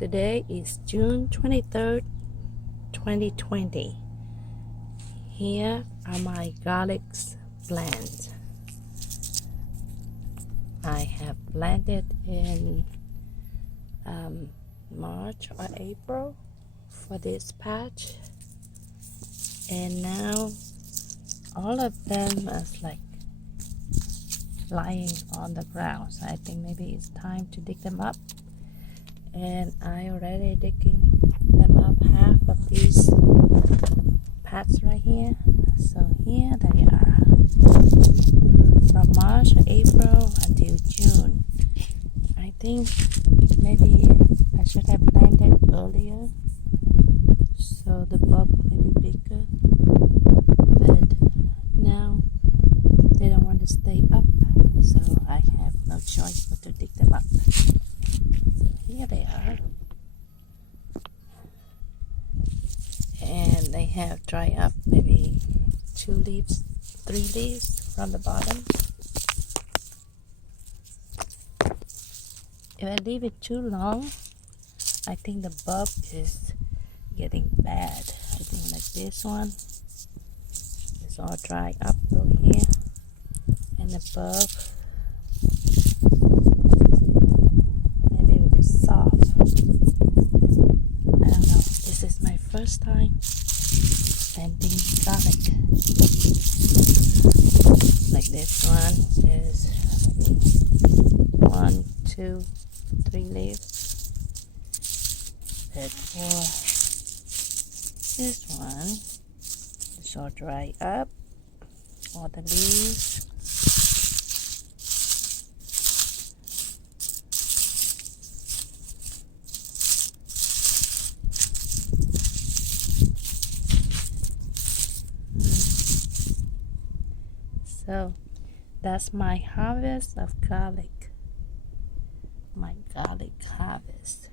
Today is June 23rd, 2020. Here are my garlic plants. I have planted in March or April for this patch, and now all of them is like lying on the ground, so I think maybe it's time to dig them up. And I already digging them up half of these paths right here. So here they are, from March or April until June. I think maybe I should have planted earlier so the bulb may be bigger, but now they don't want to stay up, so I have no choice but to dig them up. Here they are, and they have dried up maybe 2 leaves, 3 leaves from the bottom. If I leave it too long, I think the bulb is getting bad. I think like this one is all dried up over here, and the bulb soft. I don't know. This is my first time planting garlic. Like this one is 1, 2, 3 leaves. But for this one, it's all dry up. All the leaves. So that's my harvest of garlic. My garlic harvest.